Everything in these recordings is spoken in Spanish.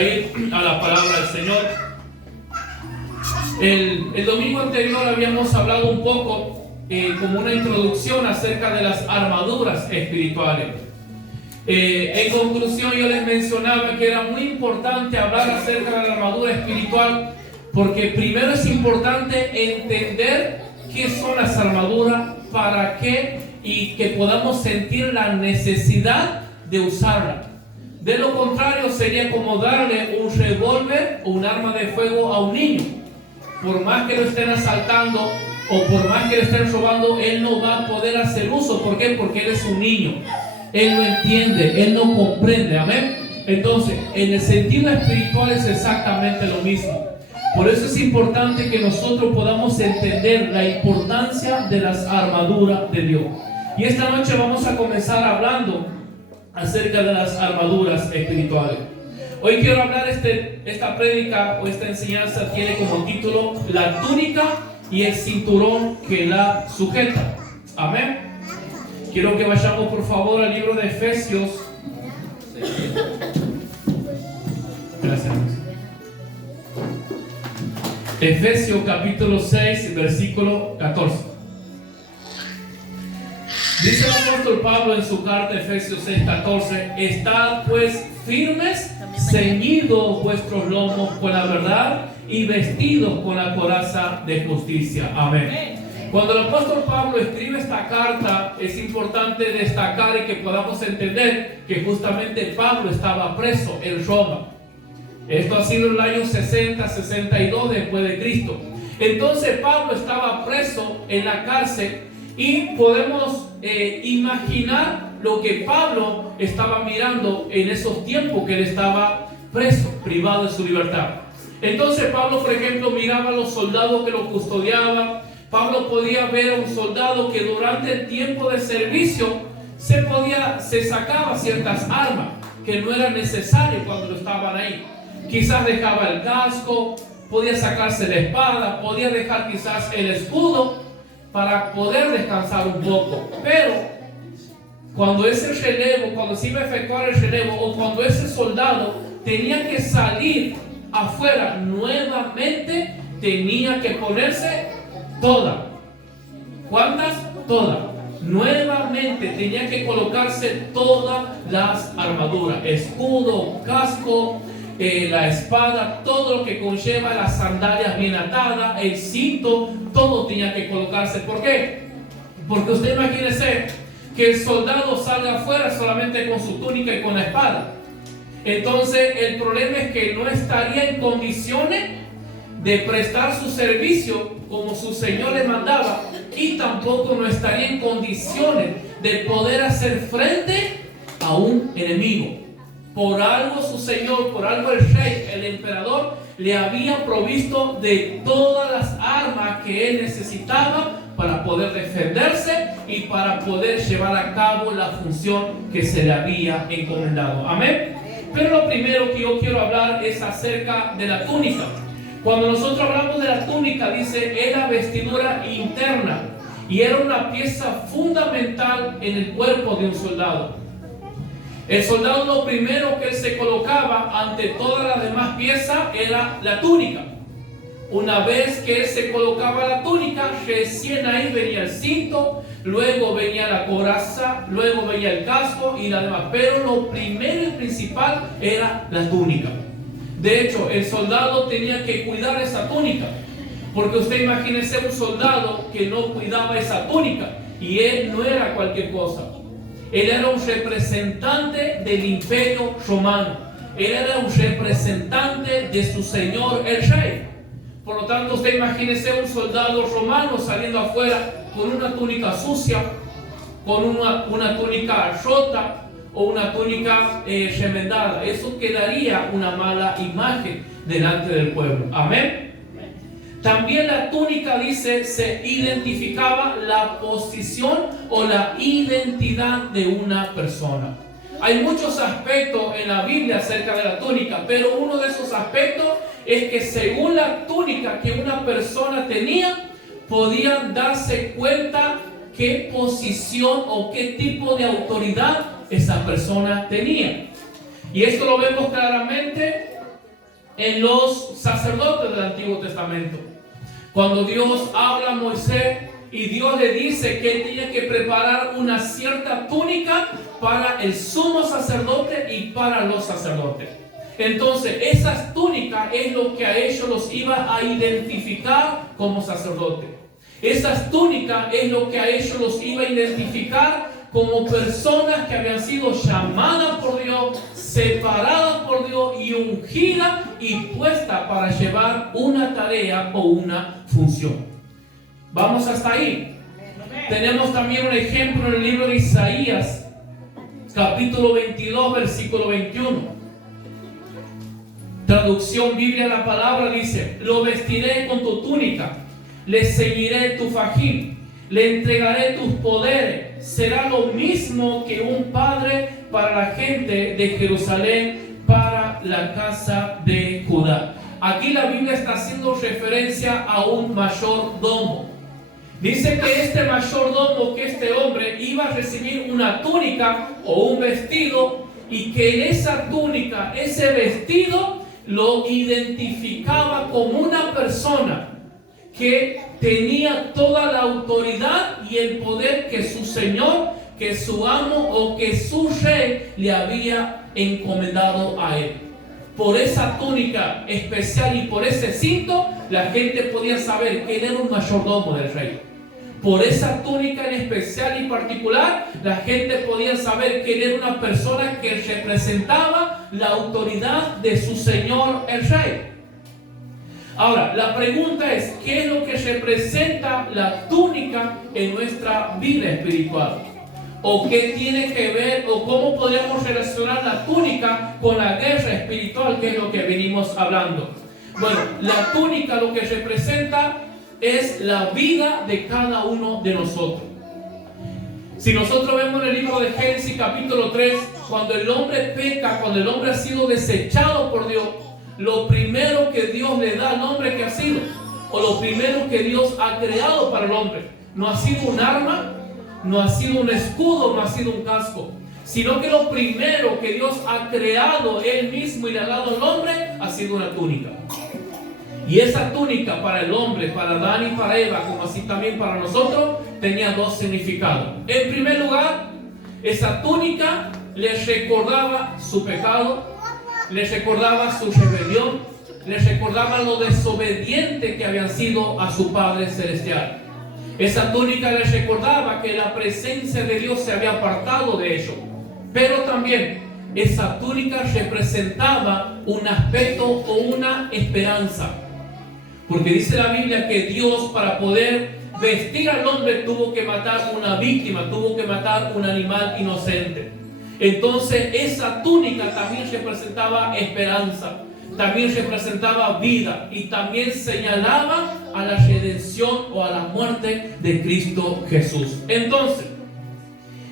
Ir a la palabra del Señor. El domingo anterior habíamos hablado un poco como una introducción acerca de las armaduras espirituales. En conclusión, yo les mencionaba que era muy importante hablar acerca de la armadura espiritual, porque primero es importante entender qué son las armaduras, para qué, y que podamos sentir la necesidad de usarlas. De lo contrario, sería como darle un revólver o un arma de fuego a un niño. Por más que lo estén asaltando o por más que le estén robando, él no va a poder hacer uso. ¿Por qué? Porque él es un niño. Él no entiende, él no comprende. Amén. Entonces, en el sentido espiritual es exactamente lo mismo. Por eso es importante que nosotros podamos entender la importancia de las armaduras de Dios. Y esta noche vamos a comenzar hablando acerca de las armaduras espirituales. Hoy quiero hablar, esta prédica o esta enseñanza tiene como título la túnica y el cinturón que la sujeta. Amén. Quiero que vayamos por favor al libro de Efesios. Gracias. Efesios capítulo 6, versículo 14. Dice el apóstol Pablo en su carta, Efesios 6:14: Estad pues firmes, ceñidos vuestros lomos con la verdad y vestidos con la coraza de justicia. Amén. Cuando el apóstol Pablo escribe esta carta, es importante destacar y que podamos entender que justamente Pablo estaba preso en Roma. Esto ha sido en el año 60-62 después de Cristo. Entonces Pablo estaba preso en la cárcel. Y podemos imaginar lo que Pablo estaba mirando en esos tiempos que él estaba preso, privado de su libertad. Entonces Pablo, por ejemplo, miraba a los soldados que lo custodiaban. Pablo podía ver a un soldado que durante el tiempo de servicio se sacaba ciertas armas que no eran necesarias cuando lo estaban ahí. Quizás dejaba el casco, podía sacarse la espada, podía dejar quizás el escudo para poder descansar un poco. Pero cuando ese relevo, cuando se iba a efectuar el relevo, o cuando ese soldado tenía que salir afuera nuevamente, tenía que ponerse toda. ¿Cuántas? Todas. Nuevamente tenía que colocarse todas las armaduras: escudo, casco, la espada, todo lo que conlleva, las sandalias bien atadas, el cinto, todo tenía que colocarse. ¿Por qué? Porque usted imagínese que el soldado salga afuera solamente con su túnica y con la espada. Entonces el problema es que no estaría en condiciones de prestar su servicio como su Señor le mandaba, y tampoco no estaría en condiciones de poder hacer frente a un enemigo. Por algo su Señor, por algo el rey, el emperador, le había provisto de todas las armas que él necesitaba para poder defenderse y para poder llevar a cabo la función que se le había encomendado. Amén. Pero lo primero que yo quiero hablar es acerca de la túnica. Cuando nosotros hablamos de la túnica, dice, es la vestidura interna y era una pieza fundamental en el cuerpo de un soldado. El soldado, lo primero que él se colocaba ante todas las demás piezas era la túnica. Una vez que él se colocaba la túnica, recién ahí venía el cinto, luego venía la coraza, luego venía el casco y la demás. Pero lo primero y principal era la túnica. De hecho, el soldado tenía que cuidar esa túnica, porque usted imagínese un soldado que no cuidaba esa túnica, y él no era cualquier cosa. Él era un representante del imperio romano. Él era un representante de su señor, el rey. Por lo tanto, usted imagínese un soldado romano saliendo afuera con una túnica sucia, con una túnica rota o una túnica remendada. Eso quedaría una mala imagen delante del pueblo. Amén. También la túnica, dice, se identificaba la posición o la identidad de una persona. Hay muchos aspectos en la Biblia acerca de la túnica, pero uno de esos aspectos es que según la túnica que una persona tenía, podían darse cuenta qué posición o qué tipo de autoridad esa persona tenía. Y esto lo vemos claramente en los sacerdotes del Antiguo Testamento. Cuando Dios habla a Moisés y Dios le dice que él tenía que preparar una cierta túnica para el sumo sacerdote y para los sacerdotes. Entonces, esas túnicas es lo que a ellos los iba a identificar como sacerdotes. Esas túnicas es lo que a ellos los iba a identificar como personas que habían sido llamadas por Dios, separadas por Dios y ungidas y puestas para llevar una tarea o una función. Vamos hasta ahí. Tenemos también un ejemplo en el libro de Isaías, capítulo 22, versículo 21. Traducción Biblia, la palabra dice: lo vestiré con tu túnica, le ceñiré tu fajín, le entregaré tus poderes, será lo mismo que un padre para la gente de Jerusalén, para la casa de Judá. Aquí la Biblia está haciendo referencia a un mayordomo. Dice que este mayordomo, que este hombre iba a recibir una túnica o un vestido, y que en esa túnica, ese vestido, lo identificaba como una persona que tenía toda la autoridad y el poder que su señor, que su amo o que su rey le había encomendado a él. Por esa túnica especial y por ese cinto, la gente podía saber que él era un mayordomo del rey. Por esa túnica en especial y particular, la gente podía saber que él era una persona que representaba la autoridad de su señor el rey. Ahora, la pregunta es: ¿qué es lo que representa la túnica en nuestra vida espiritual? ¿O qué tiene que ver, o cómo podemos relacionar la túnica con la guerra espiritual, que es lo que venimos hablando? Bueno, la túnica lo que representa es la vida de cada uno de nosotros. Si nosotros vemos en el libro de Génesis capítulo 3, cuando el hombre peca, cuando el hombre ha sido desechado por Dios, lo primero que Dios le da al hombre que ha sido, o lo primero que Dios ha creado para el hombre, no ha sido un arma, no ha sido un escudo, no ha sido un casco, sino que lo primero que Dios ha creado Él mismo y le ha dado al hombre ha sido una túnica. Y esa túnica para el hombre, para Adán y para Eva, como así también para nosotros, tenía dos significados. En primer lugar, esa túnica les recordaba su pecado, les recordaba su rebelión, les recordaba lo desobediente que habían sido a su Padre Celestial. Esa túnica les recordaba que la presencia de Dios se había apartado de ellos. Pero también esa túnica representaba un aspecto o una esperanza. Porque dice la Biblia que Dios, para poder vestir al hombre, tuvo que matar una víctima, tuvo que matar un animal inocente. Entonces esa túnica también representaba esperanza, también representaba vida y también señalaba a la redención o a la muerte de Cristo Jesús. Entonces,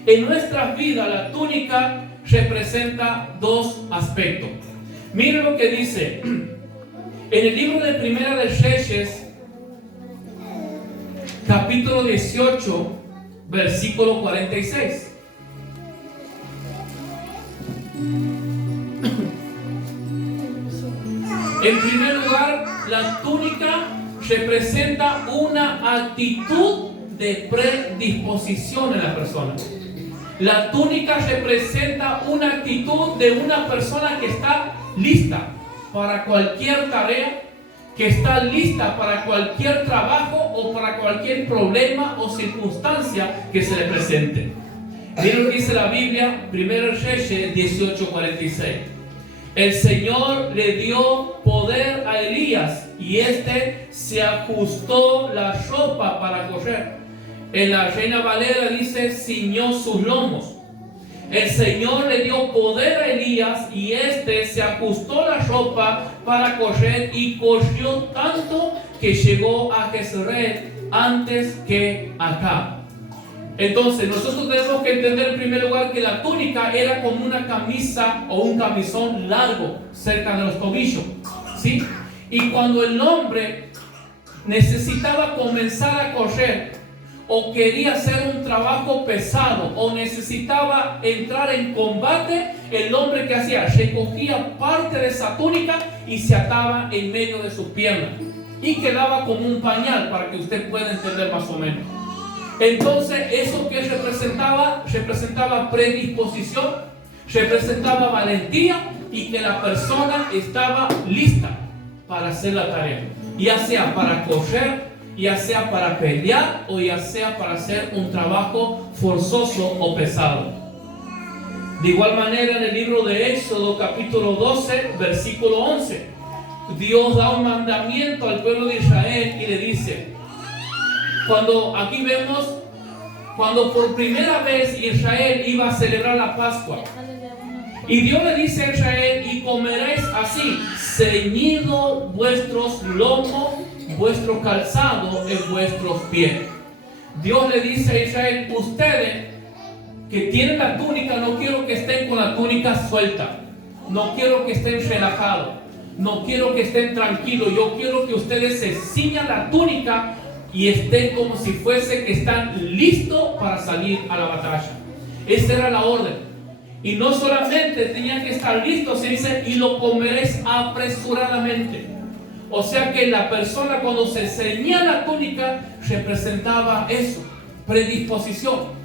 en nuestras vidas la túnica representa dos aspectos. Miren lo que dice en el libro de Primera de Reyes, capítulo 18, versículo 46. En primer lugar, la túnica representa una actitud de predisposición en la persona. La túnica representa una actitud de una persona que está lista para cualquier tarea, que está lista para cualquier trabajo o para cualquier problema o circunstancia que se le presente. Miren lo que dice la Biblia, 1 Reyes 18:46. El Señor le dio poder a Elías y éste se ajustó la ropa para correr. En la Reina Valera dice: ciñó sus lomos. El Señor le dio poder a Elías y éste se ajustó la ropa para correr y corrió tanto que llegó a Jezreel antes que Acab. Entonces nosotros tenemos que entender en primer lugar que la túnica era como una camisa o un camisón largo cerca de los tobillos, ¿sí? Y cuando el hombre necesitaba comenzar a correr o quería hacer un trabajo pesado o necesitaba entrar en combate, el hombre que hacía, recogía parte de esa túnica y se ataba en medio de sus piernas y quedaba como un pañal, para que usted pueda entender más o menos. Entonces, eso que representaba predisposición, representaba valentía, y que la persona estaba lista para hacer la tarea, ya sea para correr, ya sea para pelear, o ya sea para hacer un trabajo forzoso o pesado. De igual manera, en el libro de Éxodo capítulo 12 versículo 11, Dios da un mandamiento al pueblo de Israel y le dice, aquí vemos cuando por primera vez Israel iba a celebrar la Pascua, y Dios le dice a Israel: y comeréis así, ceñido vuestros lomos, vuestro calzado en vuestros pies. Dios le dice a Israel: ustedes que tienen la túnica, no quiero que estén con la túnica suelta, no quiero que estén relajados, no quiero que estén tranquilos, yo quiero que ustedes se ciñan la túnica y estén como si fuese que están listos para salir a la batalla. Esa era la orden. Y no solamente tenían que estar listos, se dice: y lo comeréis apresuradamente. O sea que la persona, cuando se ceñía la túnica, representaba eso, predisposición.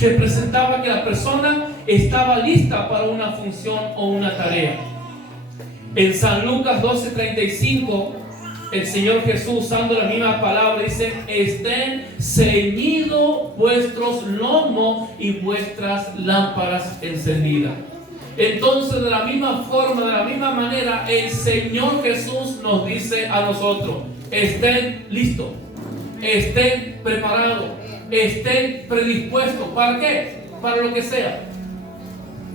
Representaba que la persona estaba lista para una función o una tarea. En San Lucas 12:35, el Señor Jesús, usando la misma palabra, dice: estén ceñidos vuestros lomos y vuestras lámparas encendidas. Entonces, de la misma forma, de la misma manera, el Señor Jesús nos dice a nosotros: estén listos, estén preparados, estén predispuestos. ¿Para qué? Para lo que sea.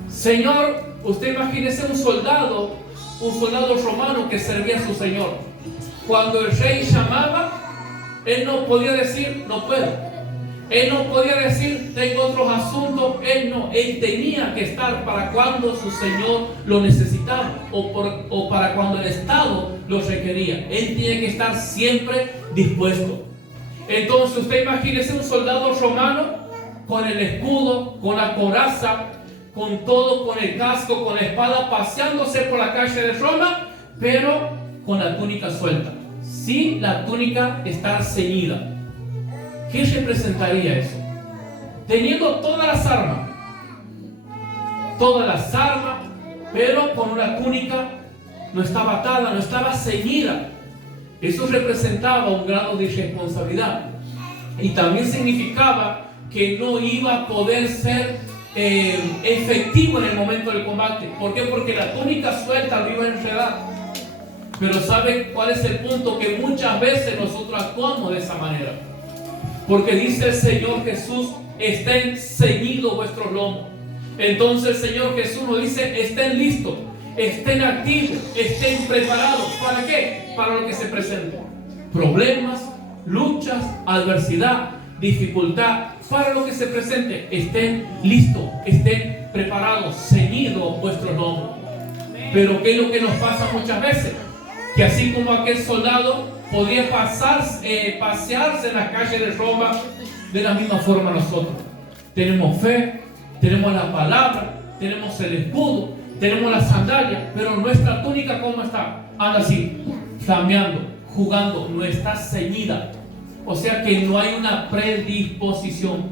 Señor, usted imagínese un soldado romano que servía a su Señor. Cuando el rey llamaba, él no podía decir: no puedo. Él no podía decir: tengo otros asuntos. Él tenía que estar para cuando su Señor lo necesitaba, o para cuando el Estado lo requería. Él tiene que estar siempre dispuesto. Entonces, usted imagínese un soldado romano con el escudo, con la coraza, con todo, con el casco, con la espada, paseándose por la calle de Roma, pero con la túnica suelta, sin la túnica estar ceñida. ¿Qué representaría eso? Teniendo todas las armas, pero con una túnica no estaba atada, no estaba ceñida. Eso representaba un grado de irresponsabilidad, y también significaba que no iba a poder ser efectivo en el momento del combate. ¿Por qué? Porque la túnica suelta lo iba a enredar. Pero ¿sabe cuál es el punto? Que muchas veces nosotros actuamos de esa manera. Porque dice el Señor Jesús: estén ceñidos vuestros lomos. Entonces el Señor Jesús nos dice: estén listos, estén activos, estén preparados. ¿Para qué? Para lo que se presente. Problemas, luchas, adversidad, dificultad. Para lo que se presente, estén listos, estén preparados, ceñidos vuestros lomos. Pero ¿qué es lo que nos pasa muchas veces? Que así como aquel soldado podía pasearse en las calles de Roma, de la misma forma nosotros tenemos fe, tenemos la palabra, tenemos el escudo, tenemos las sandalias, pero nuestra túnica, ¿cómo está? Anda así, flameando, jugando, no está ceñida. O sea que no hay una predisposición.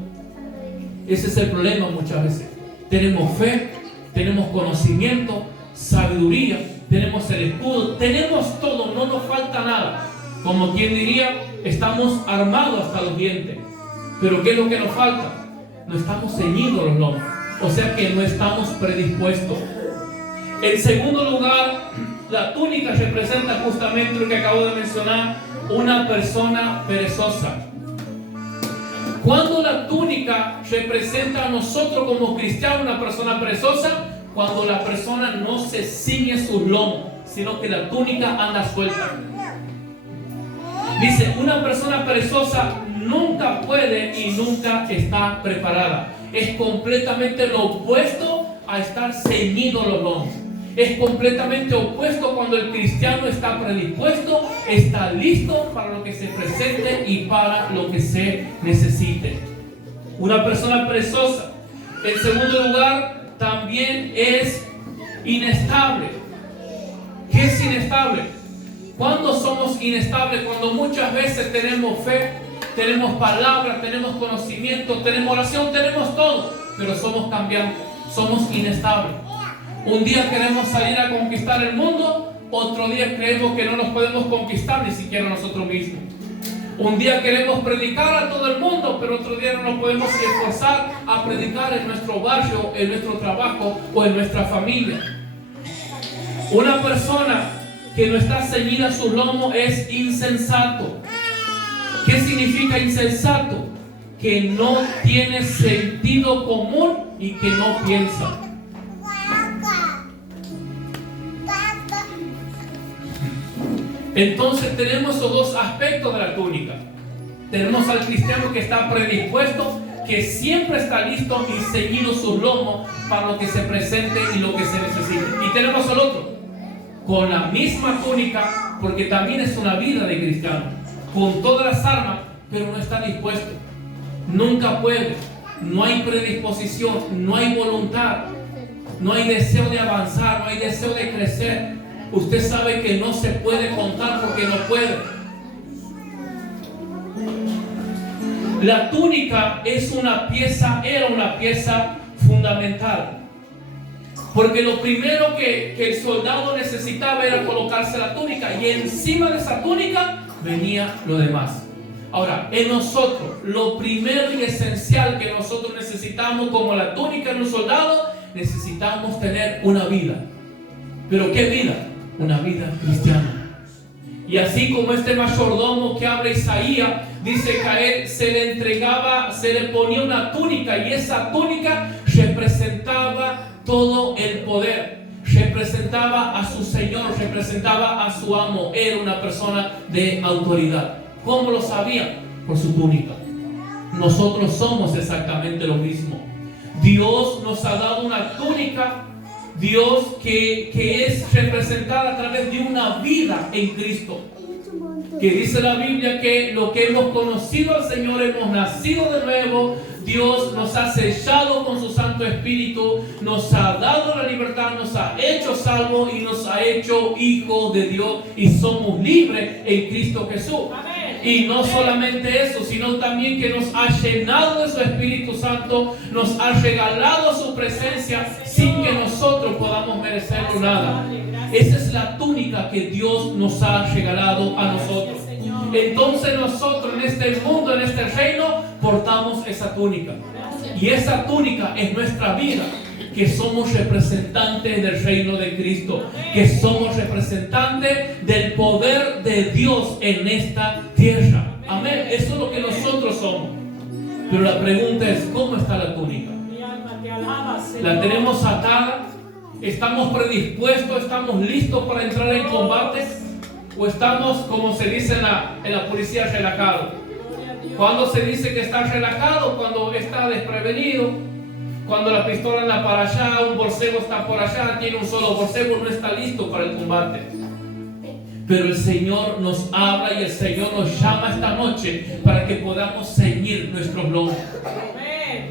Ese es el problema muchas veces. Tenemos fe, tenemos conocimiento, sabiduría, tenemos el escudo, tenemos todo, no nos falta nada. Como quien diría, estamos armados hasta los dientes. Pero ¿qué es lo que nos falta? No estamos ceñidos los lomos. O sea que no estamos predispuestos. En segundo lugar, la túnica representa justamente lo que acabo de mencionar: una persona perezosa. Cuando la túnica representa a nosotros como cristianos una persona perezosa, cuando la persona no se ciñe sus lomos, sino que la túnica anda suelta. Dice: una persona perezosa nunca puede y nunca está preparada. Es completamente lo opuesto a estar ceñido los lomos. Es completamente opuesto cuando el cristiano está predispuesto, está listo para lo que se presente y para lo que se necesite. Una persona perezosa, en segundo lugar, también es inestable. ¿Qué es inestable? ¿Cuándo somos inestables? Cuando muchas veces tenemos fe, tenemos palabra, tenemos conocimiento, tenemos oración, tenemos todo, pero somos cambiantes, somos inestables. Un día queremos salir a conquistar el mundo, otro día creemos que no nos podemos conquistar ni siquiera nosotros mismos. Un día queremos predicar a todo el mundo, pero otro día no nos podemos esforzar a predicar en nuestro barrio, en nuestro trabajo o en nuestra familia. Una persona que no está ceñida a su lomo es insensato. ¿Qué significa insensato? Que no tiene sentido común y que no piensa. Entonces tenemos esos dos aspectos de la túnica. Tenemos al cristiano que está predispuesto, que siempre está listo y ceñido sus lomos para lo que se presente y lo que se necesite. Y tenemos al otro, con la misma túnica, porque también es una vida de cristiano, con todas las armas, pero no está dispuesto. Nunca puede. No hay predisposición, no hay voluntad, no hay deseo de avanzar, no hay deseo de crecer. Usted sabe que no se puede contar porque no puede. La túnica era una pieza fundamental. Porque lo primero que el soldado necesitaba era colocarse la túnica, y encima de esa túnica venía lo demás. Ahora, en nosotros, lo primero y esencial que nosotros necesitamos, como la túnica en un soldado, necesitamos tener una vida. ¿Pero qué vida? Una vida cristiana. Y así como este mayordomo que habla Isaías, dice que a él se le entregaba, se le ponía una túnica, y esa túnica representaba todo el poder, representaba a su Señor, representaba a su amo. Era una persona de autoridad. ¿Cómo lo sabía? Por su túnica. Nosotros somos exactamente lo mismo. Dios nos ha dado una túnica, Dios que es representada a través de una vida en Cristo. Que dice la Biblia que lo que hemos conocido al Señor, hemos nacido de nuevo. Dios nos ha sellado con su Santo Espíritu, nos ha dado la libertad, nos ha hecho salvos y nos ha hecho hijos de Dios, y somos libres en Cristo Jesús. Amén. Y no solamente eso, sino también que nos ha llenado de su Espíritu Santo, nos ha regalado su presencia sin que nosotros podamos merecerlo nada. Esa es la túnica que Dios nos ha regalado a nosotros. Entonces nosotros en este mundo, en este reino, portamos esa túnica. Y esa túnica es nuestra vida, que somos representantes del reino de Cristo, que somos representantes del poder de Dios en esta tierra. Amén. Eso es lo que nosotros somos. Pero la pregunta es, ¿cómo está la túnica? ¿La tenemos atada? ¿Estamos predispuestos? ¿Estamos listos para entrar en combate? ¿O estamos, como se dice en la policía, relajados? Cuando se dice que está relajado, cuando está desprevenido, cuando la pistola anda para allá, un borcego está por allá, tiene un solo borcego, no está listo para el combate. Pero el Señor nos habla y el Señor nos llama esta noche para que podamos ceñir nuestros lomos.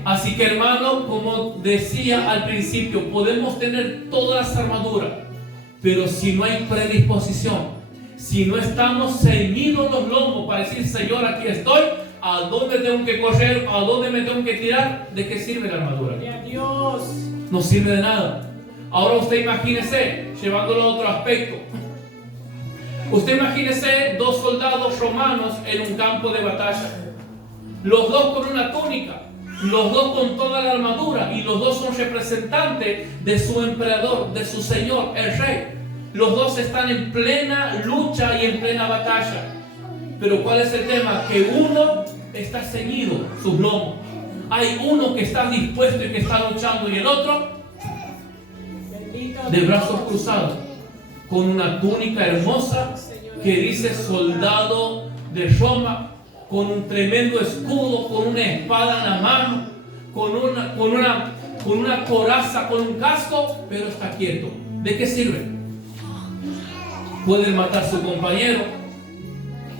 Así que, hermano, como decía al principio, podemos tener todas las armaduras, pero si no hay predisposición, si no estamos ceñidos los lomos para decir, Señor, aquí estoy, ¿a dónde tengo que correr? ¿A dónde me tengo que tirar? ¿De qué sirve la armadura? No sirve de nada. Ahora usted imagínese, llevándolo a otro aspecto. Usted imagínese dos soldados romanos en un campo de batalla. Los dos con una túnica, los dos con toda la armadura, y los dos son representantes de su emperador, de su señor, el rey. Los dos están en plena lucha y en plena batalla. Pero ¿cuál es el tema? Que uno está ceñido sus lomos. Hay uno que está dispuesto y que está luchando, y el otro de brazos cruzados, con una túnica hermosa que dice soldado de Roma, con un tremendo escudo, con una espada en la mano, con una coraza, con un casco, pero está quieto. ¿De qué sirve? Pueden matar a su compañero,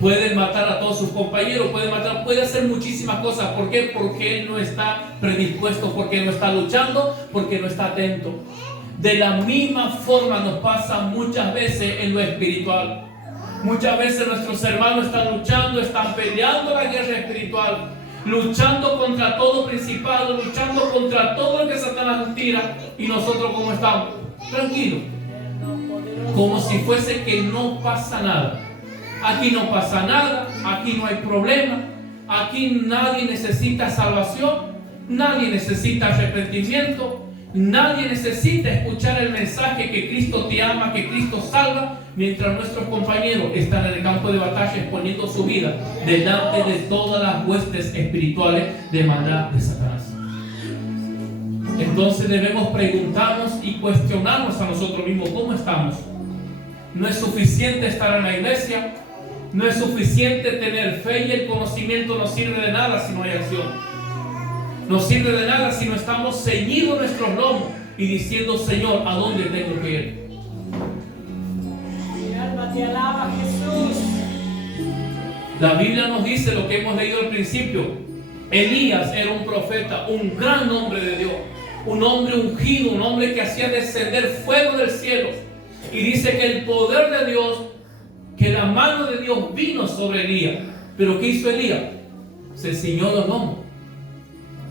pueden matar a todos sus compañeros, puede hacer muchísimas cosas. ¿Por qué? Porque él no está predispuesto, porque no está luchando, porque no está atento. De la misma forma nos pasa muchas veces en lo espiritual. Muchas veces nuestros hermanos están luchando, están peleando la guerra espiritual, luchando contra todo principado, luchando contra todo lo que Satanás tira, y nosotros ¿cómo estamos? Tranquilos, como si fuese que no pasa nada. Aquí no pasa nada, aquí no hay problema, aquí nadie necesita salvación, nadie necesita arrepentimiento, nadie necesita escuchar el mensaje que Cristo te ama, que Cristo salva, mientras nuestros compañeros están en el campo de batalla exponiendo su vida delante de todas las huestes espirituales de maldad de Satanás. Entonces debemos preguntarnos y cuestionarnos a nosotros mismos cómo estamos. No es suficiente estar en la iglesia, no es suficiente tener fe, y el conocimiento no sirve de nada si no hay acción. No sirve de nada si no estamos ceñidos nuestros lomos y diciendo: Señor, ¿a dónde tengo que ir? Mi alma te alaba, Jesús. La Biblia nos dice lo que hemos leído al principio. Elías era un profeta, un gran hombre de Dios, un hombre ungido, un hombre que hacía descender fuego del cielo. Y dice que el poder de Dios, que la mano de Dios vino sobre Elías. Pero ¿qué hizo Elías? Se ciñó los lomos.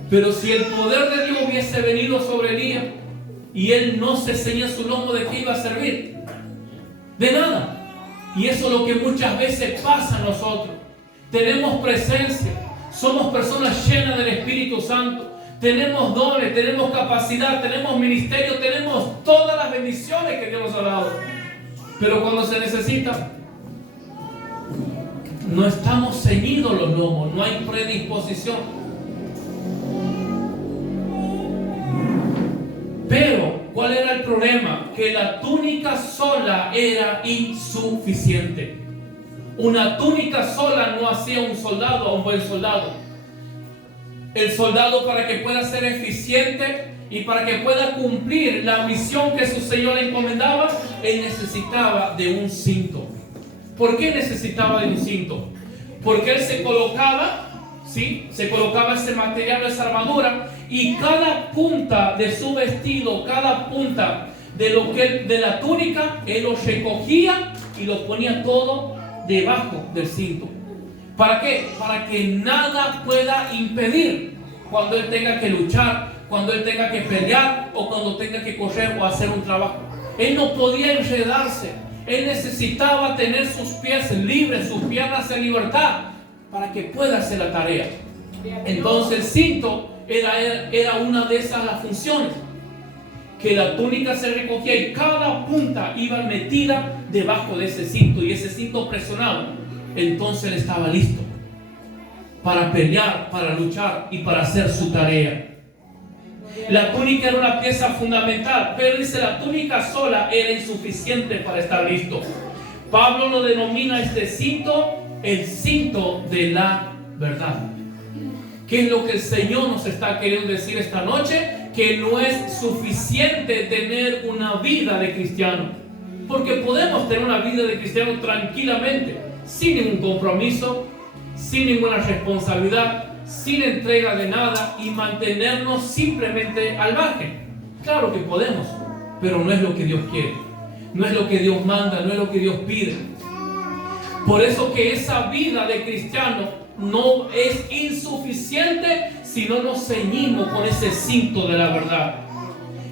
Pero si el poder de Dios hubiese venido sobre Elías y él no se ceñía su lomo, ¿de qué iba a servir? De nada. Y eso es lo que muchas veces pasa a nosotros. Tenemos presencia, somos personas llenas del Espíritu Santo, tenemos dones, tenemos capacidad, tenemos ministerio, tenemos todas las bendiciones que Dios nos ha dado. Pero cuando se necesita, no estamos ceñidos los lomos, no hay predisposición. Pero, ¿cuál era el problema? Que la túnica sola era insuficiente. Una túnica sola no hacía un soldado a un buen soldado. El soldado, para que pueda ser eficiente y para que pueda cumplir la misión que su Señor le encomendaba, él necesitaba de un cinto. ¿Por qué necesitaba de un cinto? Porque él se colocaba, ¿sí? Se colocaba ese material, esa armadura, y cada punta de su vestido, cada punta de la túnica, él lo recogía y lo ponía todo debajo del cinto. ¿Para qué? Para que nada pueda impedir cuando él tenga que luchar, cuando él tenga que pelear o cuando tenga que correr o hacer un trabajo. Él no podía enredarse. Él necesitaba tener sus pies libres, sus piernas en libertad para que pueda hacer la tarea. Entonces el cinto era una de esas las funciones. Que la túnica se recogía y cada punta iba metida debajo de ese cinto, y ese cinto presionado. Entonces él estaba listo para pelear, para luchar y para hacer su tarea. La túnica era una pieza fundamental, pero dice la túnica sola era insuficiente para estar listo. Pablo lo denomina este cinto el cinto de la verdad. ¿Qué es lo que el Señor nos está queriendo decir esta noche? Que no es suficiente tener una vida de cristiano, porque podemos tener una vida de cristiano tranquilamente, sin ningún compromiso, sin ninguna responsabilidad, sin entrega de nada, y mantenernos simplemente al margen. Claro que podemos, pero no es lo que Dios quiere, no es lo que Dios manda, no es lo que Dios pide. Por eso que esa vida de cristiano no es insuficiente si no nos ceñimos con ese cinto de la verdad.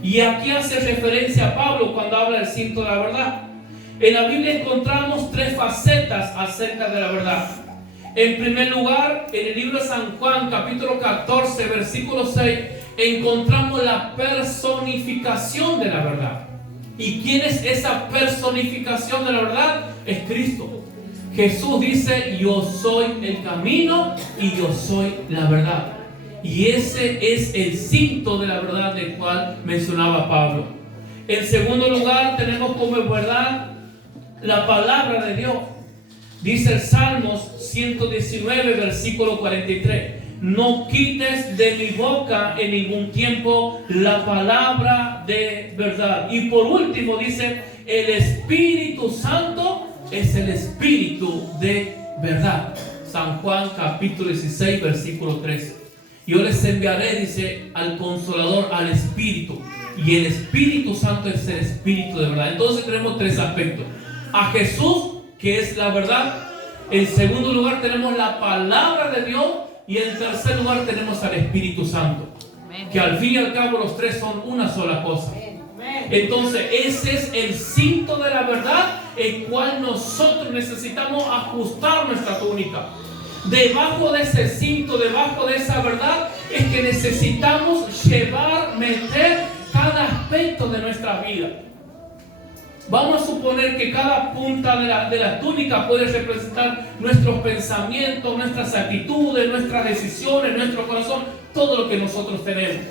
Y aquí hace referencia a Pablo cuando habla del cinto de la verdad. En la Biblia encontramos tres facetas acerca de la verdad. En primer lugar, en el libro de San Juan, capítulo 14, versículo 6, encontramos la personificación de la verdad. ¿Y quién es esa personificación de la verdad? Es Cristo. Jesús dice: yo soy el camino y yo soy la verdad. Y ese es el cinto de la verdad del cual mencionaba Pablo. En segundo lugar, tenemos como verdad la palabra de Dios. Dice el Salmos 119, versículo 43: no quites de mi boca en ningún tiempo la palabra de verdad. Y por último dice, el Espíritu Santo es el Espíritu de verdad. San Juan capítulo 16 versículo 13. Yo les enviaré, dice, al Consolador, al Espíritu. Y el Espíritu Santo es el Espíritu de verdad. Entonces tenemos tres aspectos. A Jesús, que es la verdad. En segundo lugar tenemos la palabra de Dios. Y en tercer lugar tenemos al Espíritu Santo. Que al fin y al cabo los tres son una sola cosa. Entonces ese es el cinto de la verdad, el cual nosotros necesitamos ajustar nuestra túnica. Debajo de ese cinto, debajo de esa verdad, es que necesitamos meter cada aspecto de nuestra vida. Vamos a suponer que cada punta de la túnica puede representar nuestros pensamientos, nuestras actitudes, nuestras decisiones, nuestro corazón, todo lo que nosotros tenemos.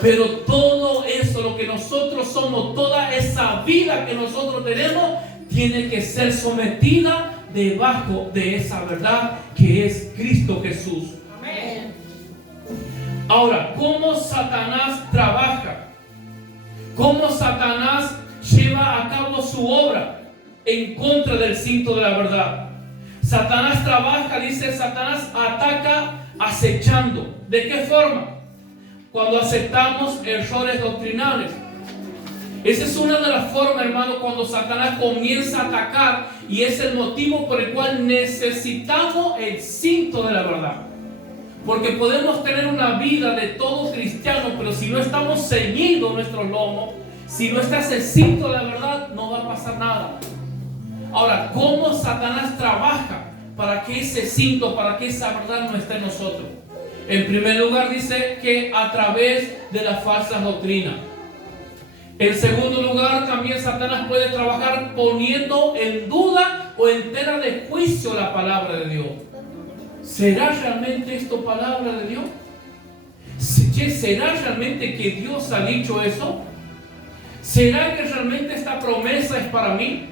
Pero todo eso, lo que nosotros somos, toda esa vida que nosotros tenemos, tiene que ser sometida debajo de esa verdad que es Cristo Jesús. Amén. Ahora, ¿cómo Satanás trabaja? ¿Cómo Satanás lleva a cabo su obra en contra del cinto de la verdad? Satanás trabaja, dice, Satanás ataca acechando. ¿De qué forma? Cuando aceptamos errores doctrinales. Esa es una de las formas, hermano, cuando Satanás comienza a atacar, y es el motivo por el cual necesitamos el cinto de la verdad. Porque podemos tener una vida de todo cristiano, pero si no estamos ceñidos nuestros lomos, si no está ese cinto de la verdad, no va a pasar nada. Ahora, ¿cómo Satanás trabaja para que ese cinto, para que esa verdad no esté en nosotros? En primer lugar dice que a través de las falsas doctrinas. En segundo lugar, también Satanás puede trabajar poniendo en duda o en tela de juicio la palabra de Dios. ¿Será realmente esto palabra de Dios? ¿Será realmente que Dios ha dicho eso? ¿Será que realmente esta promesa es para mí?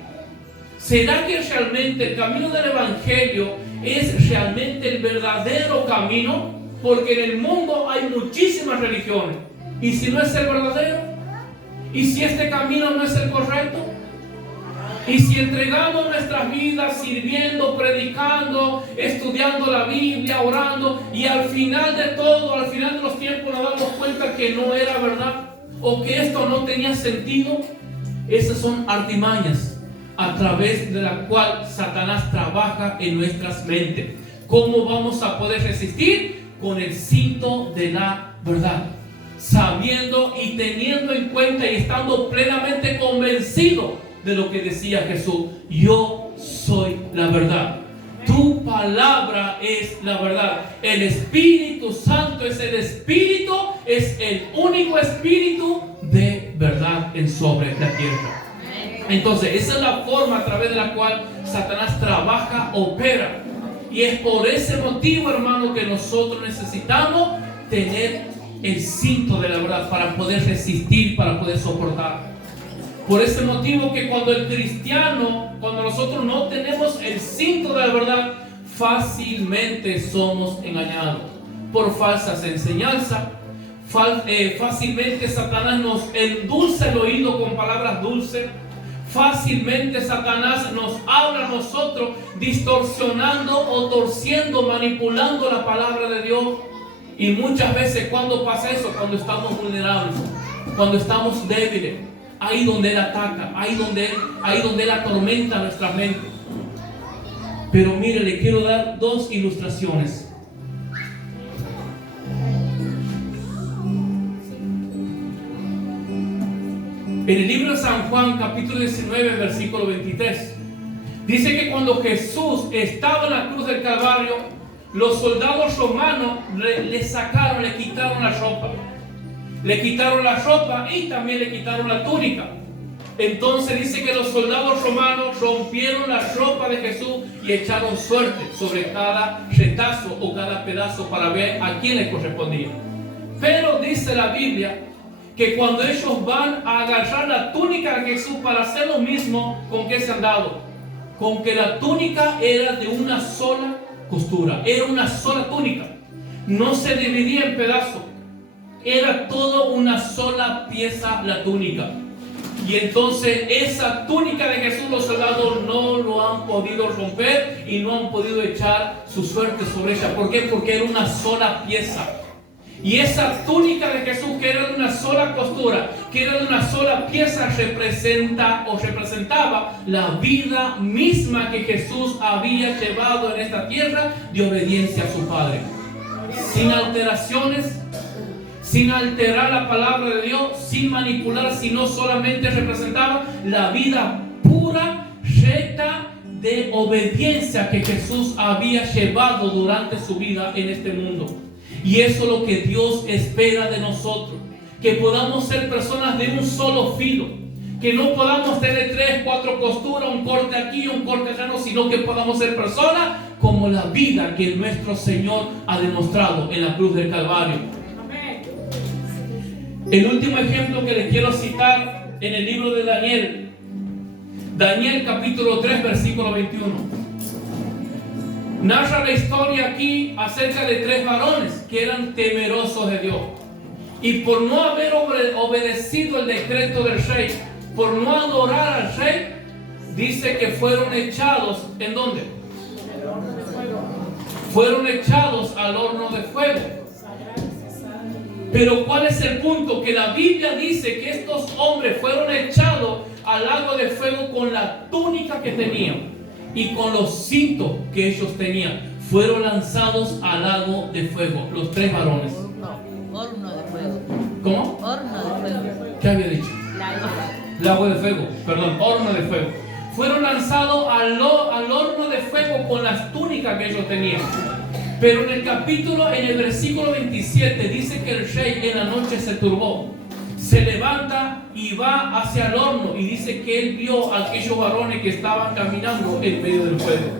¿Será que realmente el camino del Evangelio es realmente el verdadero camino? Porque en el mundo hay muchísimas religiones. ¿Y si no es el verdadero? ¿Y si este camino no es el correcto? ¿Y si entregamos nuestras vidas sirviendo, predicando, estudiando la Biblia, orando, y al final de todo, al final de los tiempos nos damos cuenta que no era verdad, o que esto no tenía sentido? Esas son artimañas a través de la cual Satanás trabaja en nuestras mentes. ¿Cómo vamos a poder resistir? Con el cinto de la verdad, sabiendo y teniendo en cuenta y estando plenamente convencido de lo que decía Jesús: yo soy la verdad, tu palabra es la verdad. El Espíritu Santo es el Espíritu, es el único Espíritu de verdad sobre la tierra. Entonces esa es la forma a través de la cual Satanás trabaja, opera. Y es por ese motivo, hermano, que nosotros necesitamos tener el cinto de la verdad para poder resistir, para poder soportar. Por ese motivo que cuando el cristiano, cuando nosotros no tenemos el cinto de la verdad, fácilmente somos engañados por falsas enseñanzas. Fácilmente Satanás nos endulza el oído con palabras dulces. Fácilmente Satanás nos habla a nosotros distorsionando o torciendo, manipulando la palabra de Dios. Y muchas veces, ¿cuándo pasa eso? Cuando estamos vulnerables, cuando estamos débiles. Ahí donde Él ataca, ahí donde Él atormenta nuestra mente. Pero mire, le quiero dar dos ilustraciones. En el libro de San Juan, capítulo 19, versículo 23, dice que cuando Jesús estaba en la cruz del Calvario, los soldados romanos le sacaron, le quitaron la ropa. Le quitaron la ropa y también le quitaron la túnica. Entonces dice que los soldados romanos rompieron la ropa de Jesús y echaron suerte sobre cada retazo o cada pedazo para ver a quién le correspondía. Pero dice la Biblia que cuando ellos van a agarrar la túnica de Jesús para hacer lo mismo, ¿con qué se han dado? Con que la túnica era de una sola costura, era una sola túnica. no se dividía en pedazos. Era todo una sola pieza la túnica. Y entonces esa túnica de Jesús los soldados no lo han podido romper y no han podido echar su suerte sobre ella. ¿Por qué? Porque era una sola pieza. Y esa túnica de Jesús, que era de una sola costura, que era de una sola pieza, representaba la vida misma que Jesús había llevado en esta tierra de obediencia a su Padre. Sin alteraciones, sin alterar la palabra de Dios, sin manipular, sino solamente representaba la vida pura, recta, de obediencia que Jesús había llevado durante su vida en este mundo. Y eso es lo que Dios espera de nosotros, que podamos ser personas de un solo filo, que no podamos tener 3, 4 costuras, un corte aquí, un corte allá, no, sino que podamos ser personas como la vida que nuestro Señor ha demostrado en la cruz del Calvario. El último ejemplo que les quiero citar en el libro de Daniel, Daniel capítulo 3, versículo 21. Narra la historia aquí acerca de 3 varones que eran temerosos de Dios. Y por no haber obedecido el decreto del rey, por no adorar al rey, dice que fueron echados, ¿en dónde? El horno de fuego. Fueron echados al horno de fuego. Pero ¿cuál es el punto? Que la Biblia dice que estos hombres fueron echados al lago de fuego con la túnica que tenían y con los cintos que ellos tenían. Fueron lanzados al lago de fuego, los 3 varones. No, horno de fuego. ¿Cómo? Horno de fuego. ¿Qué había dicho? Lago de fuego, perdón, horno de fuego. Fueron lanzados al horno de fuego con las túnicas que ellos tenían. Pero en el versículo 27 dice que el rey en la noche se turbó, se levanta y va hacia el horno y dice que él vio a aquellos varones que estaban caminando en medio del fuego.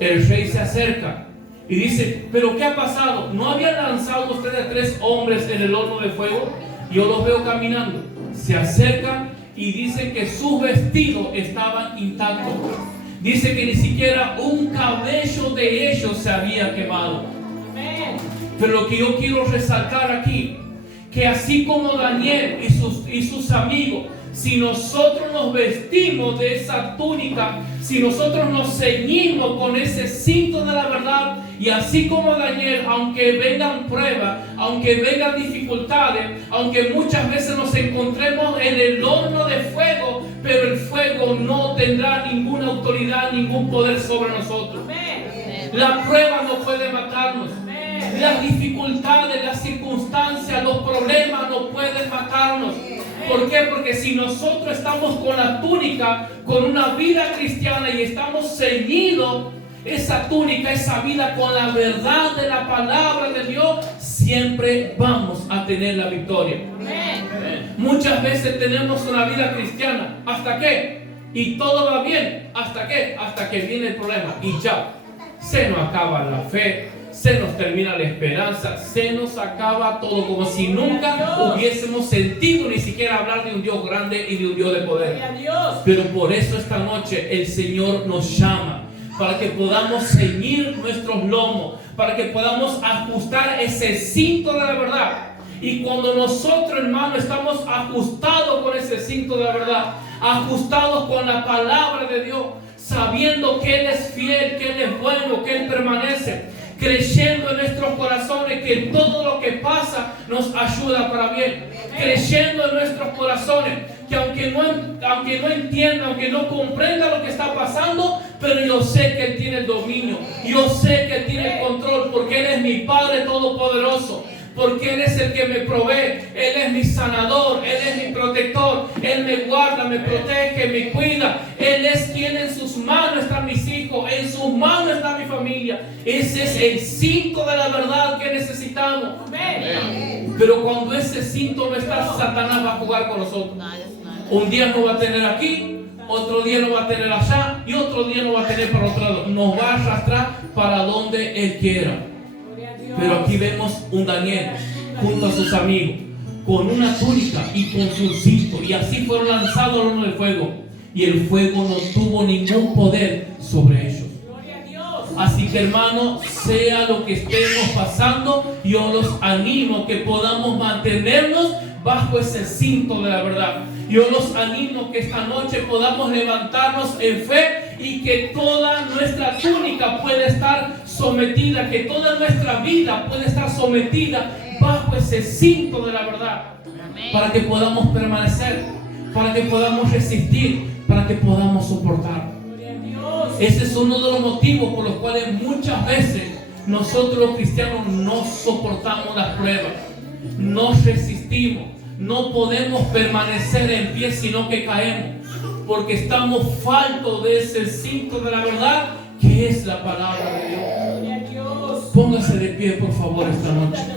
El rey se acerca y dice: ¿pero qué ha pasado? ¿No habían lanzado ustedes 3 hombres en el horno de fuego? Yo los veo caminando. Se acercan y dicen que sus vestidos estaban intactos. Dice que ni siquiera un cabello de ellos se había quemado. Pero lo que yo quiero resaltar aquí, que así como Daniel y sus amigos, si nosotros nos vestimos de esa túnica, si nosotros nos ceñimos con ese cinto de la verdad, y así como Daniel, aunque vengan pruebas, aunque vengan dificultades, aunque muchas veces nos encontremos en el horno de fuego, pero el fuego no tendrá ninguna autoridad, ningún poder sobre nosotros. La prueba no puede matarnos. Las dificultades, las circunstancias, los problemas no pueden matarnos. ¿Por qué? Porque si nosotros estamos con la túnica, con una vida cristiana y estamos ceñidos, esa túnica, esa vida con la verdad de la palabra de Dios, siempre vamos a tener la victoria. Muchas veces tenemos una vida cristiana, ¿hasta qué? Y todo va bien, ¿hasta qué? Hasta que viene el problema y ya, se nos acaba la fe, se nos termina la esperanza, se nos acaba todo, como si nunca hubiésemos sentido ni siquiera hablar de un Dios grande y de un Dios de poder. Pero por eso esta noche el Señor nos llama, para que podamos ceñir nuestros lomos, para que podamos ajustar ese cinto de la verdad. Y cuando nosotros, hermanos, estamos ajustados con ese cinto de la verdad, ajustados con la palabra de Dios, sabiendo que Él es fiel, que Él es bueno, que Él permanece, creyendo en nuestros corazones que todo lo que pasa nos ayuda para bien, creyendo en nuestros corazones que aunque no entienda, aunque no comprenda lo que está pasando, pero yo sé que Él tiene el dominio, yo sé que Él tiene el control, porque Él es mi Padre Todopoderoso, porque Él es el que me provee, Él es mi sanador, Él es mi protector, Él me guarda, me protege, me cuida. Él es quien en sus manos están mis hijos, en sus manos está mi familia. Ese es el cinto de la verdad que necesitamos. Amén. Pero cuando ese cinto no está, Satanás va a jugar con nosotros. Un día nos va a tener aquí, otro día nos va a tener allá y otro día nos va a tener para otro lado. Nos va a arrastrar para donde Él quiera. Pero aquí vemos un Daniel junto a sus amigos con una túnica y con su cinto, y así fueron lanzados al horno de fuego, y el fuego no tuvo ningún poder sobre ellos. Así que, hermano, sea lo que estemos pasando, yo los animo que podamos mantenernos bajo ese cinto de la verdad. Yo los animo que esta noche podamos levantarnos en fe y que toda nuestra túnica pueda estar sometida, que toda nuestra vida pueda estar sometida bajo ese cinto de la verdad, para que podamos permanecer, para que podamos resistir, para que podamos soportar. Ese es uno de los motivos por los cuales muchas veces nosotros los cristianos no soportamos las pruebas, no resistimos, no podemos permanecer en pie, sino que caemos, porque estamos faltos de ese cinto de la verdad que es la palabra de Dios. Póngase de pie, por favor, esta noche.